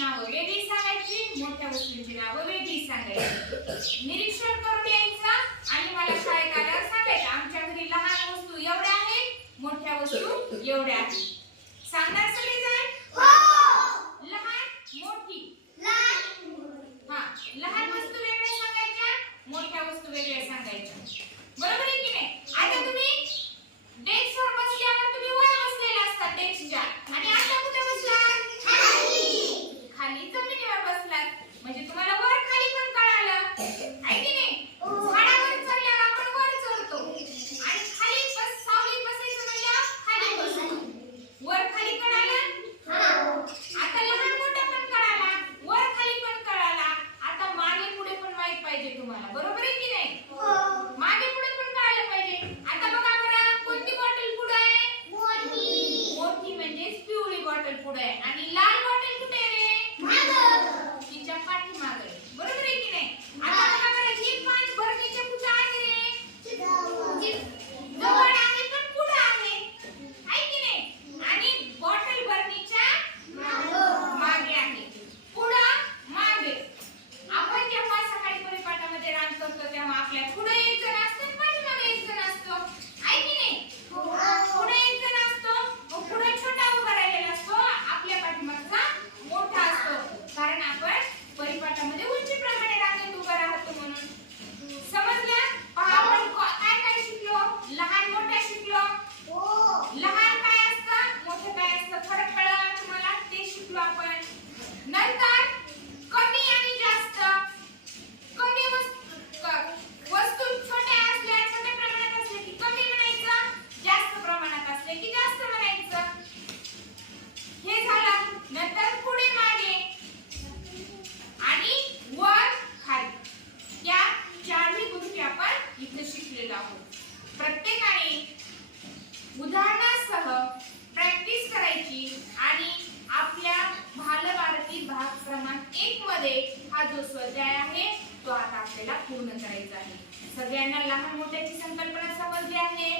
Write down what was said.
नावं वेगळी सांगायची मोठ्या वस्तूंची नावं वेगळी सांगायची. निरीक्षण करून यायचं आणि मला शाळेत आल्यावर सांगायचं आमच्या घरी लहान वस्तू एवढ्या आहेत मोठ्या वस्तू एवढ्या आहेत. Добрий तो आता आपल्याला पूर्ण करायचा आहे. सगळ्यांना लहान मोठ्याची संकल्पना समजली आहे.